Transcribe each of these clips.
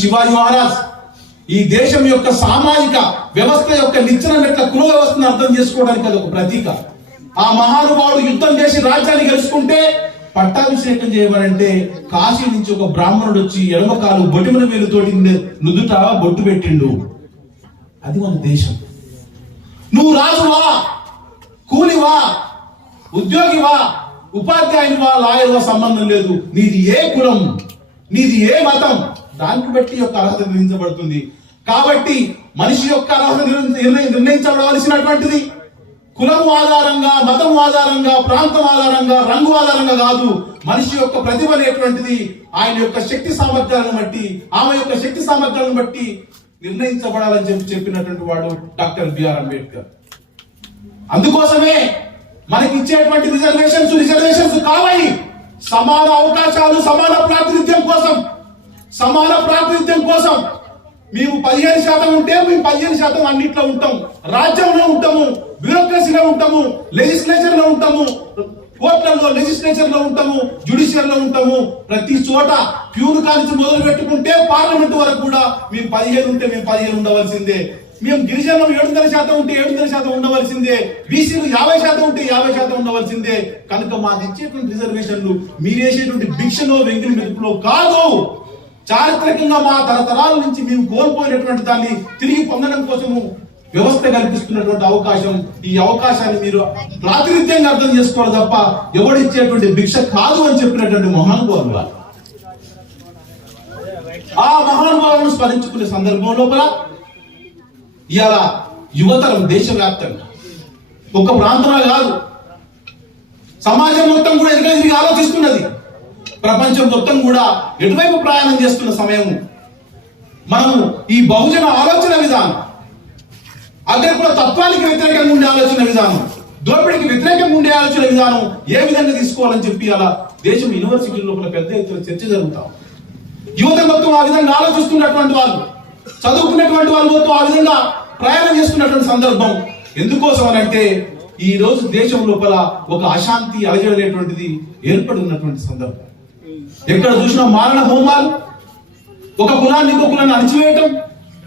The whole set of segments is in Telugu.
శివాజీ మహారాజ్ ఈ దేశం యొక్క సామాజిక వ్యవస్థ యొక్క నిచ్చెన మెట్ల కుల వ్యవస్థను అర్థం చేసుకోవడానికి అది ఒక ప్రతీక. ఆ మహానుభావుడు యుద్ధం చేసి రాజ్యాన్ని గెలుచుకుంటే పట్టాభిషేకం చేయమనంటే కాశీ నుంచి ఒక బ్రాహ్మణుడు వచ్చి ఎడమకాలు బొటిమల వేలుతోటి నుదుట బొట్టు పెట్టిండు. అది మన దేశం. నువ్వు రాజువా, కూలివా, ఉద్యోగివా, ఉపాధ్యాయునివా, లాయర్వా సంబంధం లేదు. నీది ఏ కులం, నీది ఏ మతం, దానికి బట్టి యొక్క అర్హత నిర్ణయించబడుతుంది. కాబట్టి మనిషి యొక్క అర్హత నిర్ణయించబడవలసినటువంటిది కులం ఆధారంగా, మతం ఆధారంగా, ప్రాంతం ఆధారంగా, రంగు ఆధారంగా కాదు. మనిషి యొక్క ప్రతిభ అనేటువంటిది ఆయన యొక్క శక్తి సామర్థ్యాలను బట్టి, ఆమె యొక్క శక్తి సామర్థ్యాలను బట్టి నిర్ణయించబడాలని చెప్పినటువంటి వాడు డాక్టర్ బిఆర్ అంబేద్కర్. అందుకోసమే మనకి ఇచ్చేటువంటి రిజర్వేషన్స్ కావాలి. సమాన అవకాశాలు, సమాన ప్రాతినిధ్యం కోసం మేము 15% ఉంటే మేము 15% అన్నిట్లో ఉంటాం. రాజ్యంలో ఉంటాము, బ్యూరోక్రసీలో ఉంటాము, లెజిస్లేచర్ లో ఉంటాము, కోర్టులలో లెజిస్లేచర్ లో ఉంటాము, జ్యుడిషియల్ లో ఉంటాము. ప్రతి చోట ప్యూర్ కానించి మొదలు పెట్టుకుంటే పార్లమెంట్ వరకు కూడా మేము 15 ఉంటే మేము 15 ఉండవలసిందే. మేము గిరిజనులు 7.5% ఉంటే 7.5% ఉండవలసిందే. బీసీలు 50% ఉంటే 50% ఉండవలసిందే. కనుక మాకు ఇచ్చేటువంటి రిజర్వేషన్లు మీరేసేటువంటి భిక్షలో వెంగిలి మెరుపులో కాదు. చారిత్రకంగా మా తరతరాల నుంచి మేము కోల్పోయినటువంటి దాన్ని తిరిగి పొందడం కోసము వ్యవస్థ కల్పిస్తున్నటువంటి అవకాశం. ఈ అవకాశాన్ని మీరు ప్రాతినిధ్యంగా అర్థం చేసుకోవాలి తప్ప ఎవడిచ్చేటువంటి భిక్ష కాదు అని చెప్పినటువంటి మహానుభావులు. ఆ మహానుభావులను స్మరించుకునే సందర్భం లోపల ఇవాళ యువతరం దేశవ్యాప్తంగా ఒక ప్రాంతంలో కాదు, సమాజం మొత్తం కూడా ఎదురు ఆలోచిస్తున్నది. ప్రపంచం మొత్తం కూడా ఎటువైపు ప్రయాణం చేస్తున్న సమయం మనము ఈ బహుజన ఆలోచన విధానం, అగ్రకుల తత్వానికి వ్యతిరేకంగా ఉండే ఆలోచన విధానం, దోపిడికి వ్యతిరేకంగా ఉండే ఆలోచన విధానం ఏ విధంగా తీసుకోవాలని చెప్పి అలా దేశం యూనివర్సిటీ లోపల పెద్ద ఎత్తున చర్చ జరుగుతాం. యువత మొత్తం ఆ విధంగా ఆలోచిస్తున్నటువంటి వాళ్ళు, చదువుకున్నటువంటి వాళ్ళు మొత్తం ఆ విధంగా ప్రయాణం చేస్తున్నటువంటి సందర్భం ఎందుకోసం అని అంటే ఈ రోజు దేశం లోపల ఒక అశాంతి అలజడనేటువంటిది ఏర్పడి ఉన్నటువంటి సందర్భం. ఎక్కడ చూసినా మారణ హోమాలు, ఒక కులాన్ని ఇంకో కులాన్ని అణిచివేయటం.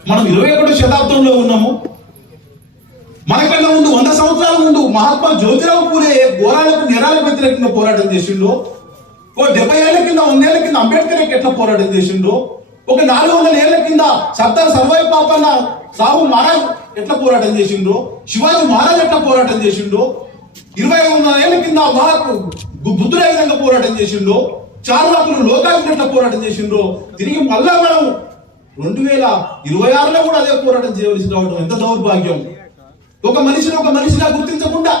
మనం 21వ శతాబ్దంలో ఉన్నాము. మనకన్నా ముందు 100 సంవత్సరాల ముందు మహాత్మా జ్యోతిరావు పూలే ఘోరాలకు నేరాలకు వ్యతిరేకంగా పోరాటం చేసిండో, ఓ 70 ఏళ్ల కింద 100 ఏళ్ల కింద అంబేద్కర్ ఎట్లా పోరాటం చేసిండో, ఒక 400 ఏళ్ల కింద సర్దార్ సర్వాయి పాపన్న సాహు మహారాజ్ ఎట్లా పోరాటం చేసిండో, శివాజీ మహారాజ్ ఎట్లా పోరాటం చేసిండో, 2500 ఏళ్ల కింద బుద్ధుడు ఏ విధంగా పోరాటం చేసిండో, చారువాకులు లోకాయులు ఎట్లా పోరాటం చేసిండ్రో, తిరిగి మళ్ళా మనం 2026లో కూడా అదే పోరాటం చేయవలసి రావడం ఎంత దౌర్భాగ్యం. ఒక మనిషిగా గుర్తించకుండా,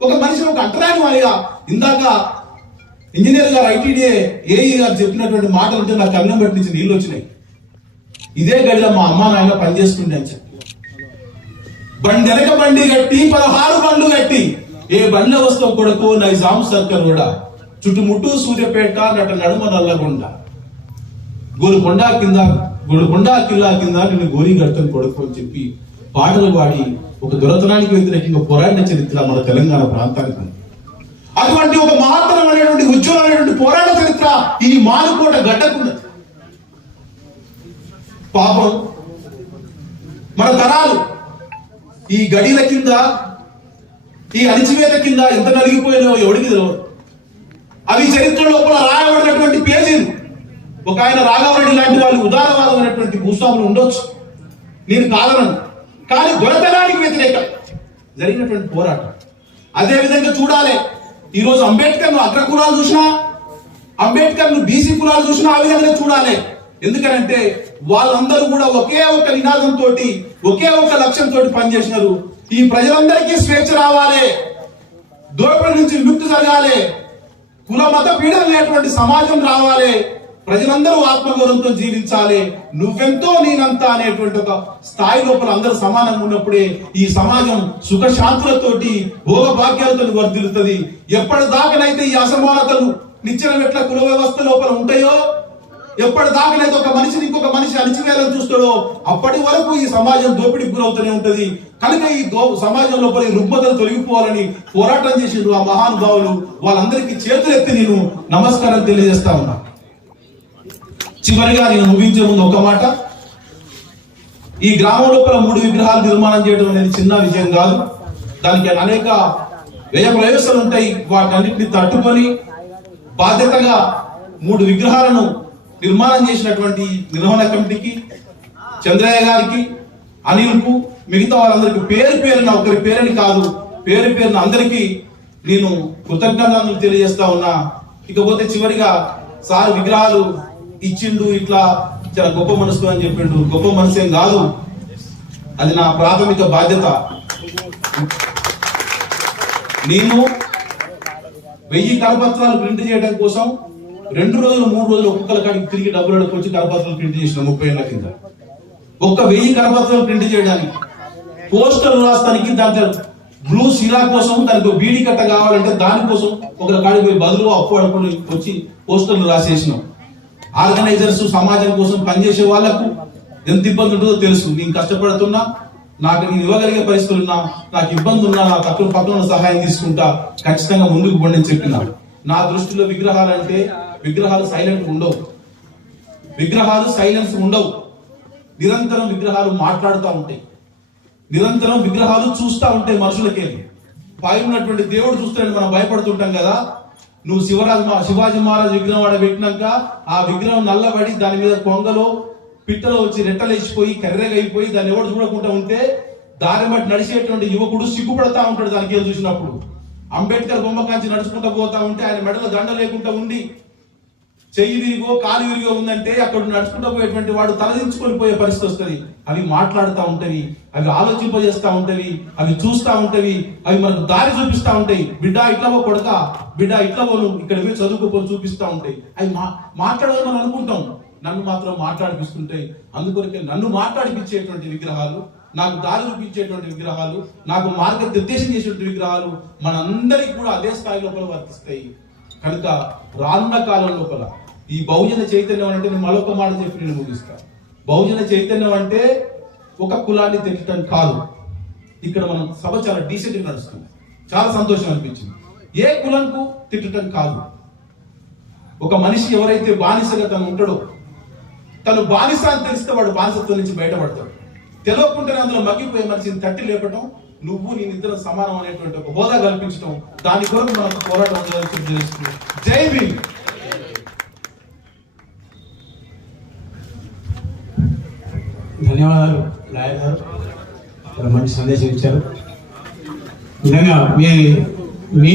ఒక మనిషిని ఒక అంటరాని వారిగా. ఇందాక ఇంజనీర్ గారు, ఐటీడీఏ ఏఈ గారు చెప్పినటువంటి మాటలు ఉంటే నాకు కన్నం బట్టి నుంచి నీళ్ళు వచ్చినాయి. ఇదే గడిలో మా అమ్మ నాయన పనిచేస్తుండే అని చెప్పి బండి వెనక బండి కట్టి 16 బండ్లు కట్టి ఏ బండ్ల వస్తావు కొడుకు నైజాం సర్కల్ కూడా చుట్టుముట్టు సూర్యపేట నట నడుమ నల్లగొండ గోలుకొండ కిల్లా కింద నిన్ను గోరి గడతను కొడుకు అని చెప్పి పాటలు పాడి ఒక దొరతనానికి వ్యతిరేకంగా పోరాడిన చరిత్ర మన తెలంగాణ ప్రాంతానికి ఉంది. అటువంటి ఒక మహత్తరమైనటువంటి ఉజ్వలమైనటువంటి పోరాట చరిత్ర ఈ మానుకోట గడ్డకున్నది. పాపం మన తరాలు ఈ గడిల కింద, ఈ అణిచివేత కింద ఎంత నలిగిపోయినాయో ఎవడికి తెలియదు. అవి చరిత్ర లోపల రాయబడినటువంటి పేజీలు. ఒక ఆయన రాఘవరెడ్డి లాంటి వాళ్ళు ఉదారవాదమైనటువంటి భూస్వాములు ఉండొచ్చు, నేను కాదనను. కానీ దొరతనానికి వ్యతిరేకం జరిగినటువంటి పోరాటం. అదే విధంగా చూడాలి. ఈ రోజు అంబేద్కర్ ను అగ్ర కులాలు చూసినా, అంబేద్కర్ ను బీసీ కులాలు చూసినా ఆ విధంగా చూడాలి. ఎందుకనంటే వాళ్ళందరూ కూడా ఒకే ఒక నినాదంతో, ఒకే ఒక లక్ష్యంతో పనిచేసినారు. ఈ ప్రజలందరికీ స్వేచ్ఛ రావాలి, దోపిడీ నుంచి విముక్తి జరగాలి, కుల మత పీడన లేనటువంటి సమాజం రావాలి, ప్రజలందరూ ఆత్మగౌరవంతో జీవించాలి, నువ్వెంతో నేనంతా అనేటువంటి ఒక స్థాయి లోపల అందరూ సమానంగా ఉన్నప్పుడే ఈ సమాజం సుఖశాంతులతోటి భోగభాగ్యాలతో వర్ధిల్లుతుంది. ఎప్పటిదాకనైతే ఈ అసమానతలు నిచ్చెన మెట్ల కుల వ్యవస్థ లోపల ఉంటాయో, ఎప్పటిదాకనైతే ఒక మనిషిని ఇంకొక మనిషి అణిచివేయాలని చూస్తాడో, అప్పటి వరకు ఈ సమాజం దోపిడీకి గురవుతూనే ఉంటది. కనుక ఈ సమాజం లోపల ఈ రుగ్మతలు తొలగిపోవాలని పోరాటం చేసిండ్రు ఆ మహానుభావులు. వాళ్ళందరికీ చేతులెత్తి నేను నమస్కారం తెలియజేస్తా ఉన్నా. చివరిగా నేను ముగించే ముందు ఒక మాట, ఈ గ్రామం లోపల 3 విగ్రహాలు నిర్మాణం చేయడం అనేది చిన్న విజయం కాదు. దానికి అనేక వ్యయ ప్రయోజనాలు ఉంటాయి. వాటన్నిటిని తట్టుకొని బాధ్యతగా 3 విగ్రహాలను నిర్మాణం చేసినటువంటి నిర్వహణ కమిటీకి, చంద్రయ్య గారికి, అనిల్కు, మిగతా వాళ్ళందరికీ పేరు పేరున, ఒకరి పేరుని కాదు పేరు పేరున అందరికీ నేను కృతజ్ఞతలు తెలియజేస్తా ఉన్నా. ఇకపోతే చివరిగా సార్ విగ్రహాలు ఇచ్చిండు, ఇట్లా చాలా గొప్ప మనసు అని చెప్పిండు. గొప్ప మనసు ఏం కాదు, అది నా ప్రాథమిక బాధ్యత. నేను 1000 కరపత్రాలు ప్రింట్ చేయడం కోసం 2 రోజులు 3 రోజులు ఒక్కొక్కల కాడికి తిరిగి డబ్బులు అడుక్కొచ్చి కరపత్రాలు ప్రింట్ చేసిన 30 ఏళ్ల కింద. ఒక్క 1000 కరపత్రాలు ప్రింట్ చేయడానికి, పోస్టర్ రాస్తానికి దాంట్లో బ్లూ సిరా కోసం దానికి బీడీ కట్ట కావాలంటే దానికోసం ఒకరి కాడికి పోయి బదులు అప్పు అడుపుని వచ్చి పోస్టర్లు రాసేసినాం. ఆర్గనైజర్స్ సమాజం కోసం పనిచేసే వాళ్లకు ఎంత ఇబ్బంది ఉంటుందో తెలుసు. నేను కష్టపడుతున్నా, నాకు నేను ఇవ్వగలిగే పరిస్థితులు ఉన్నా, నాకు ఇబ్బంది ఉన్నా, నా తక్కువ పక్కన సహాయం తీసుకుంటా, ఖచ్చితంగా ముందుకు పోండి అని చెప్పినా. నా దృష్టిలో విగ్రహాలు అంటే విగ్రహాలు సైలెంట్ ఉండవు, విగ్రహాలు సైలెన్స్ ఉండవు. నిరంతరం విగ్రహాలు మాట్లాడుతూ ఉంటాయి, నిరంతరం విగ్రహాలు చూస్తూ ఉంటాయి మనుషులకే. పై ఉన్నటువంటి దేవుడు చూస్తాడని మనం భయపడుతుంటాం కదా. నువ్వు శివాజీ మహారాజు విగ్రహం వాడ పెట్టినాక ఆ విగ్రహం నల్లబడి దాని మీద కొంగలో పిట్టలో వచ్చి రెట్టలేసిపోయి కర్రెగైపోయి దాన్ని ఎవరు చూడకుండా ఉంటే దారి బట్టి నడిచేటువంటి యువకుడు సిగ్గుపడతా ఉంటాడు దానికి చూసినప్పుడు. అంబేద్కర్ బొమ్మ కాంచి నడుచుకుంటూ పోతా ఉంటే ఆయన మెడలో దండ లేకుండా ఉండి చెయ్యి విరిగో కాలు విరిగో ఉందంటే అక్కడ నడుచుకుంటూ పోయేటువంటి వాడు తలదించుకొని పోయే పరిస్థితి వస్తుంది. అవి మాట్లాడుతూ ఉంటవి, అవి ఆలోచింపజేస్తా ఉంటవి, అవి చూస్తూ ఉంటవి, అవి మనకు దారి చూపిస్తా ఉంటాయి. బిడ్డ ఇట్లా పో కొడక, బిడ్డ ఇట్లా పోను, ఇక్కడ పోయి చదువుకోపోని చూపిస్తా ఉంటాయి. అవి మాట్లాడాలని మనం అనుకుంటాం, నన్ను మాత్రం మాట్లాడిపిస్తుంటాయి. అందుకొరకే నన్ను మాట్లాడిపించేటువంటి విగ్రహాలు, నాకు దారి చూపించేటువంటి విగ్రహాలు, నాకు మార్గనిర్దేశం చేసేటువంటి విగ్రహాలు మనందరికీ కూడా అదే స్థాయి లోపల వర్తిస్తాయి. కనుక రానున్న కాలం లోపల ఈ బహుజన చైతన్యం అంటే, నేను మరొక మాట చెప్పి నేను ముగిస్తా. బహుజన చైతన్యం అంటే ఒక కులాన్ని తిట్టడం కాదు. ఇక్కడ మనం సభ చాలా డీసెంట్ నడుస్తుంది, చాలా సంతోషం అనిపించింది. ఏ కులంకు తిట్టడం కాదు. ఒక మనిషి ఎవరైతే బానిసగా తను ఉంటాడో, తను బానిస అని తెలిస్తే వాడు బానిసత్వం నుంచి బయటపడతాడు. తెలియకుండానే అందులో మగ్గిపోయే మనిషిని తట్టి లేపటం, నువ్వు నేను ఇద్దరు సమానం అనేటువంటి ఒక హోదా కల్పించడం, దాని కొరకు మనకు పోరాటం చేస్తుంది. జై భీమ్. ధన్యవాదాలు లాయర్ గారు, చాలా మంచి సందేశం ఇచ్చారు. నిజంగా మీ